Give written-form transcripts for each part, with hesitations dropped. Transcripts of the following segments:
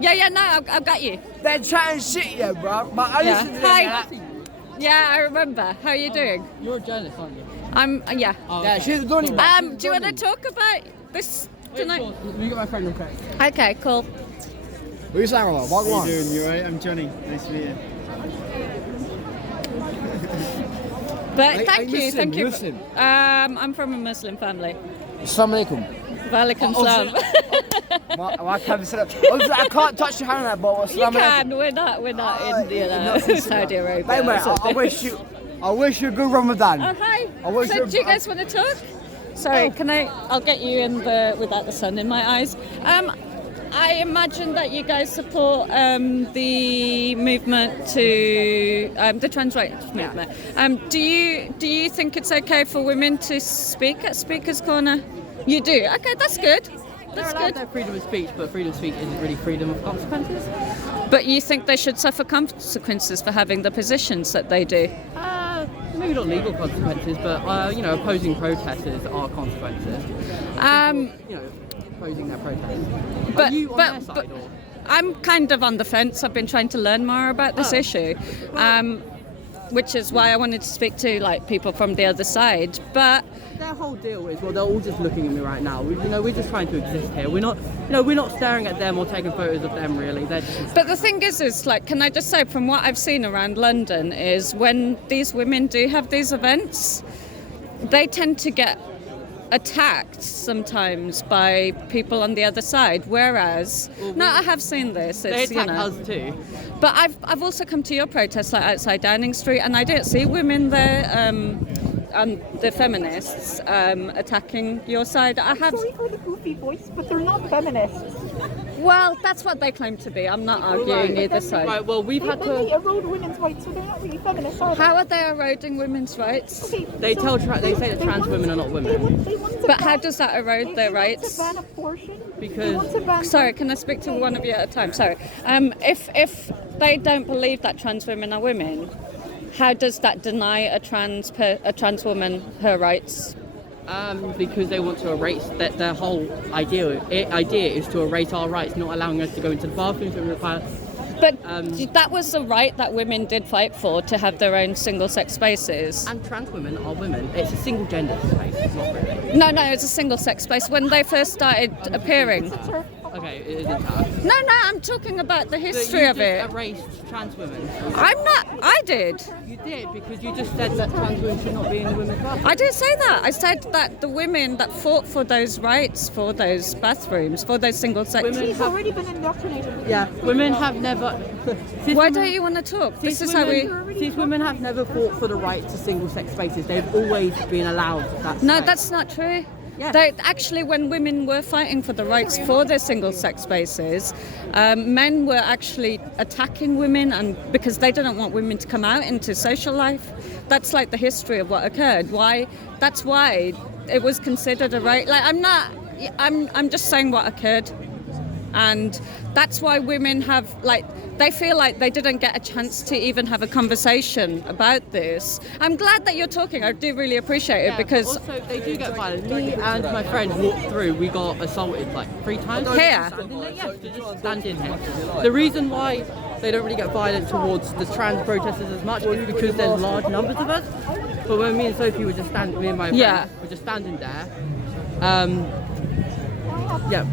Yeah, no, I've got you. They're chatting shit, yeah, bro. But I listen to them. Hi. Yeah, I remember. How are you doing? You're a journalist, aren't you? Yeah. Oh, Yeah, okay. she's doing it. Do you want to talk about this tonight? Let me get my friend real quick. Okay, cool. What are you saying, Robert? What How you doing? You right? I'm Johnny. Nice to meet you. But thank you, Muslim? thank you. Muslim? I'm from a Muslim family. Assalamu alaikum. Walaikum salam. I can't touch your hand on that, but You can. We're not in Saudi Arabia. By the way, I wish you a good Ramadan. Oh, hi. I wish So, you- do you guys want to talk? Sorry, I'll get you in without the sun in my eyes. I imagine that you guys support the movement to the trans rights movement. Do you think it's okay for women to speak at Speaker's Corner? You do. Okay, that's good. That's They're allowed good. their freedom of speech, but freedom of speech isn't really freedom of consequences. But you think they should suffer consequences for having the positions that they do? Maybe not legal consequences, but opposing protesters are consequences. Opposing their protests. Are you on their side, or? I'm kind of on the fence. I've been trying to learn more about this issue, which is why I wanted to speak to people from the other side. But Their whole deal is, well, they're all just looking at me right now. We're just trying to exist here. We're not staring at them or taking photos of them, really. They're just... But the thing is can I just say, from what I've seen around London, is when these women do have these events, they tend to get attacked sometimes by people on the other side. Whereas, I have seen this. They It's, attack us too. But I've also come to your protest, outside Downing Street, and I didn't see women there. And the feminists attacking your side. Sorry for the goofy voice, but they're not feminists. Well, that's what they claim to be. I'm not arguing either side. Right, well, we've had They to... erode women's rights, so they're not really feminists, are they? How are they eroding women's rights? Okay, They so say that trans women are not women. They want to But how ban- does that erode their they rights? want to ban abortion. Because- They want to ban- Sorry, can I speak to one of you at a time? Sorry. If they don't believe that trans women are women, how does that deny a trans woman her rights? Because they want to erase their whole idea is to erase our rights, not allowing us to go into the bathrooms and require. But that was the right that women did fight for, to have their own single-sex spaces. And trans women are women. It's a single gender space. It's not really. No, it's a single-sex space. When they first started appearing. Okay, it is a terf. No, I'm talking about the history of it. Erased trans women. I'm not. I did. You did, because you just said that trans women should not be in the women's bathroom. I didn't say that. I said that the women that fought for those rights, for those bathrooms, for those single-sex. She's already been indoctrinated. Yeah, women have never. Why don't you want to talk? This is how we. These women have never fought for the right to single-sex spaces. They've always been allowed that. No, space. that's not true. Yeah. They, actually, when women were fighting for the rights for their single-sex spaces, men were actually attacking women, and because they didn't want women to come out into social life. That's the history of what occurred. That's why it was considered a right. I'm just saying what occurred, and that's why women have they feel like they didn't get a chance to even have a conversation about this. I'm glad that you're talking. I do really appreciate it, because also they do get violent. Me and my friend walked through. We got assaulted 3 times. Here? Yeah, just standing here. The reason why they don't really get violent towards the trans protesters as much is because there's large numbers of us. But when me and Sophie were just standing, me and my friend were just standing there. Yeah.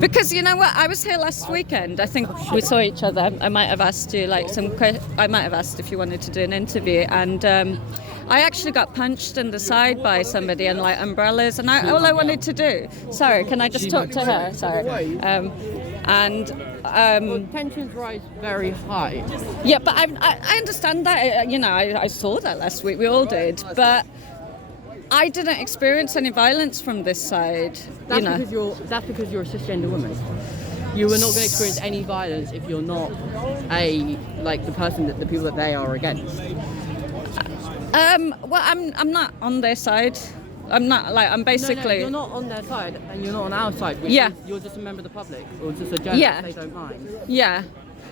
Because you know what, I was here last weekend. I think we saw each other. I might have asked you I might have asked if you wanted to do an interview, and I actually got punched in the side by somebody and umbrellas, and all I wanted to do. Sorry, can I just talk to her? Sorry. Tensions rise very high. Yeah, but I understand that. I saw that last week. We all did, but I didn't experience any violence from this side. That's because you're a cisgender woman. You are not going to experience any violence if you're not the people that they are against. Well, I'm not on their side. I'm not I'm basically. No, you're not on their side, and you're not on our side. Which is you're just a member of the public, or just a journalist. They don't mind. Yeah,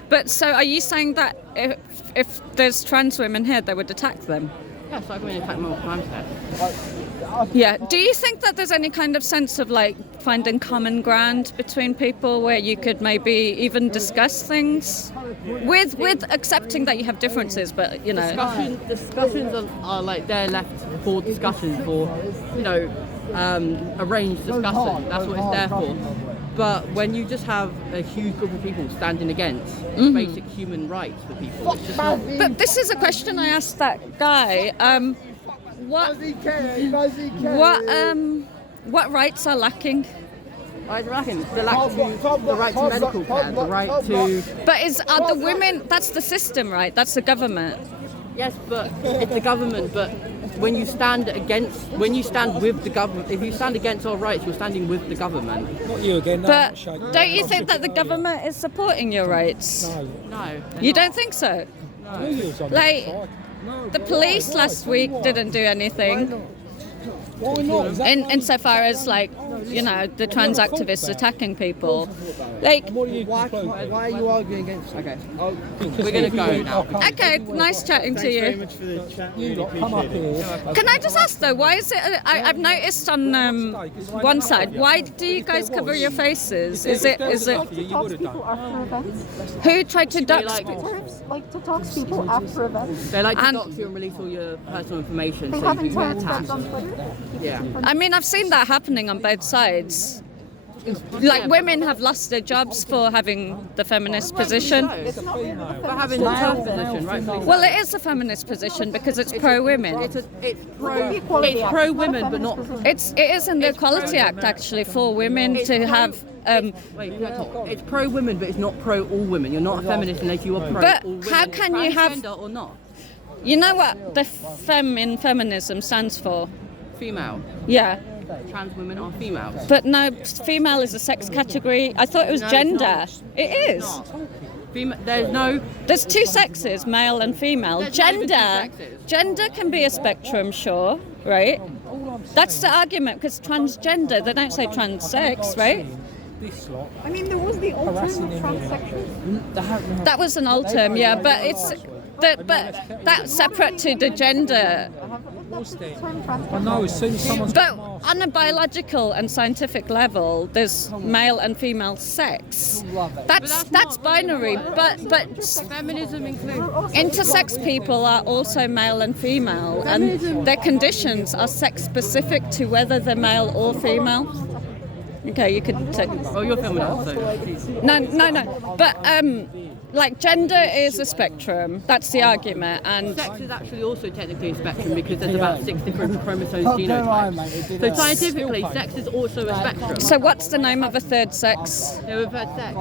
but so are you saying that if there's trans women here, they would attack them? Yes, I go in and attack more times there. Yeah. Do you think that there's any kind of sense of like finding common ground between people where you could maybe even discuss things with accepting that you have differences, but you know. Discussions are like they're left for discussions, for arranged discussion. That's what it's there for. But when you just have a huge group of people standing against basic human rights for people, it's just not. But this is a question I asked that guy. What rights are lacking? I reckon the right to medical care, the right to. But are the women? That's the system, right? That's the government. Yes, but it's the government. But when you stand with the government, if you stand against our rights, you're standing with the government. Not you again. No, But don't you think that the government is supporting your rights? No. You don't think so? No. Like the police last week didn't do anything. Why not? Insofar as like, you know, the trans activists attacking people. Like, Why are you arguing against? Okay, we're gonna go now. okay, nice chatting to Thanks very you. much for the chat. You lot come up here. Can I just ask though, why is it? I've noticed on one side, why do you guys cover your faces? Is it? Like to talk to people after events. Who tried to dox? Terfs like to talk to people after events. They like to And- dox you and release all your personal information They so have you can get entire attacked. threads on Twitter. Yeah. I mean, I've seen that happening on both sides. Like women have lost their jobs for having the feminist position. It's not really the For having the tough position, right? Well, it is a feminist position because it's pro-women. It's Equality Act. pro-women, but not. Feminist position. It is in the Equality Act actually for women to have. Wait, can I talk? It's pro-women, but it's not pro-all women. You're not a feminist unless you are pro-all But women. how can you have- Transgender or not? You know what the fem in feminism stands for? Female. Yeah. Trans women are females. But no, female is a sex category. I thought it was No, it's gender. not. It is. There's no. There's two sexes, male and female. There's not even two Gender, sexes. gender can be a spectrum, sure, right? That's the argument because transgender, they don't say trans-sex, right? This lot. I mean, there was the old term of transsexual. That was an old term, yeah, but but that's separate to the gender. That's the term I transsexual. know. As soon as someone's But on a biological and scientific level, there's male and female sex. That's binary, but Feminism includes. intersex people are also male and female, and their conditions are sex specific to whether they're male or female. Okay, you could take. Well, you're feminist, so. No. But like gender is a spectrum. That's the argument, and Sex is actually also technically a spectrum because there's about 6 different chromosomes genotypes. So scientifically, sex is also a spectrum. so what's the name of a third sex? Yeah, we've had sex.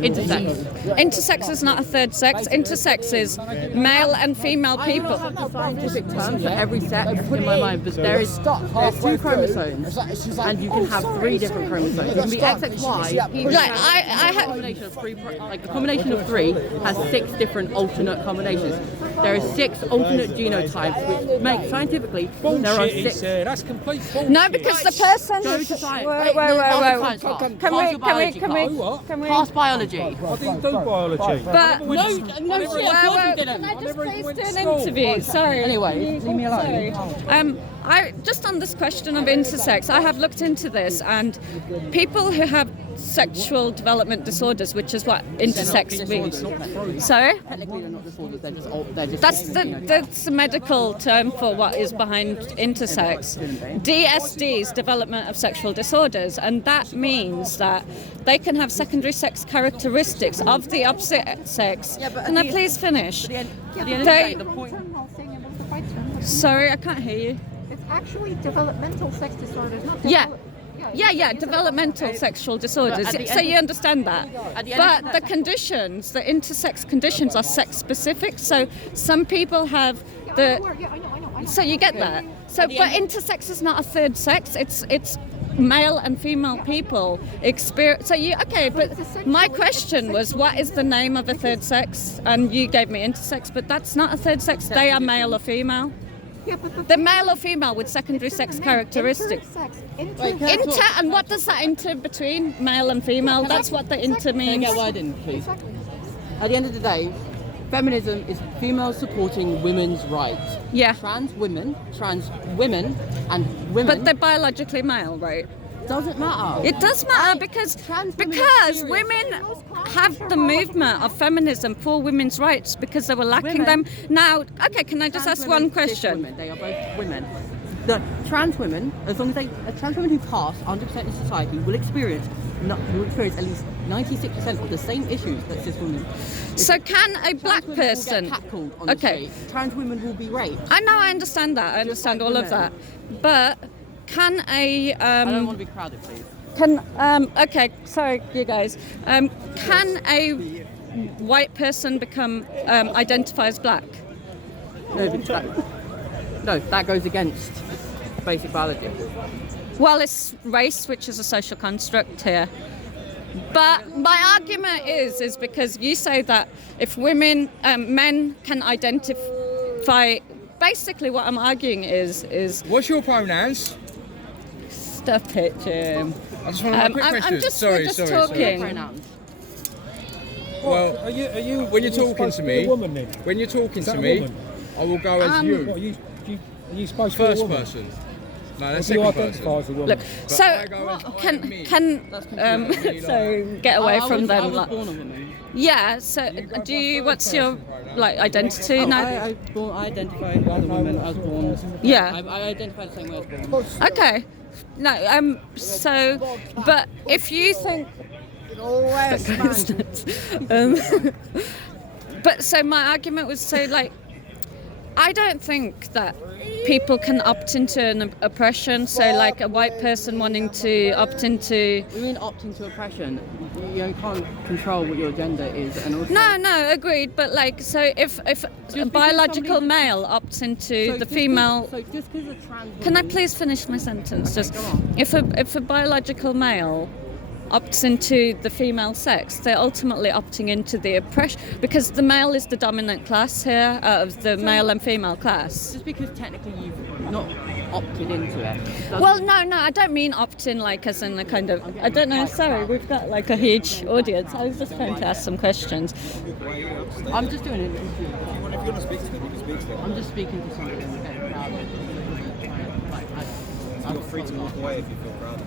Intersex. Intersex is not a third sex. Intersex is male and female I don't people. have the scientific terms for every sex in my mind, but there's 2 chromosomes, and you can have 3 different chromosomes. You can be XXY. Like I A have. combination of 3, like a combination of 3 has 6 different alternate combinations. There are 6 alternate genotypes, which make scientifically there are bullshit. He 6. said. That's complete bullshit. No, because the person. Go to science. Wait. Science class. Can Pass we? your biology class. Can we? Pass biology. I didn't do biology. But No, shit, of course you didn't. Can I just never even please went do to an school. interview? Sorry. Anyway, leave me alone. Sorry. I just on this question of intersex, I have looked into this, and people who have sexual development disorders, which is what intersex means. Sorry. Technically, they're not disorders. They're just. That's the medical term for what is behind intersex. DSDs, development of sexual disorders, and that means that they can have secondary sex characteristics of the opposite sex. Can I please finish? At the end of the They- day, the point. Term I was saying about the fight term. Sorry, I can't hear you. It's actually developmental sex disorders, not Yeah. Yeah, Developmental sexual disorders. But at the So end- you understand that. At the end of But the conditions, the intersex conditions are sex specific. So some people have the. I know. So you get that. So, but intersex is not a third sex. It's male and female people experience. So you okay? But my question was, what is the name of a third sex? And you gave me intersex, but that's not a third sex. They are male or female. Yeah, but They're male or female with secondary sex characteristics. Inter, and what does that inter between male and female? That's what the inter Can I means. get a word in, please? At the end of the day, Feminism is females supporting women's rights. Yeah. Trans women, and women. But they're biologically male, right? Doesn't matter. It does matter because Trans women women have the movement of feminism for women's rights because they were lacking them. Now, okay, can I just Trans ask women, one cis question? Women, they are both women. The trans women, as long as trans women who pass 100% in society will experience at least 96% of the same issues that cis women. So can a black Trans women person? will get catcalled on the street. Trans women will be raped. I know, I understand that. I understand like all of women. that. But can a I don't want to be crowded, please. okay, sorry, you guys. Can a white person become identify as black? No, that goes against basic biology. Well, it's race, which is a social construct here. But my argument is because you say that if men can identify, basically what I'm arguing is. What's your pronouns? Stop it, Jim. I just want to have a quick question. We're just talking. Pronouns. Well, Are you when you're talking supposed to be a me, woman, then? when you're talking Is that to a me, woman? I will go as What, you. are you supposed to be First a woman? person. No, Or that's do you second identify person. as a woman? Look, so I go as I am me. so get away from them. I was like- born a woman. Yeah. So do you? What's your like identity now? I identify as a woman. I was born. Yeah. I identify the same way I was born. Okay. No. So, but if you think. But so my argument was I don't think that people can opt into an oppression. So like a white person wanting to opt into. You mean opt into oppression? You can't control what your gender is, and also. No, agreed. But so if a biological male opts into the female. So just because a trans. Can I please finish my sentence? Okay, Just go on. if a biological male opts into the female sex, they're ultimately opting into the oppression because the male is the dominant class here out of the male and female class. Just because technically you've not opted into it. Well, no, I don't mean opt in as in a kind of. I don't know. Sorry, we've got a huge audience. I was just trying to ask some questions. I'm just doing it. If you want to speak to them, you can speak to them. I'm just speaking to somebody in the crowd. You're free to walk away if you feel proud.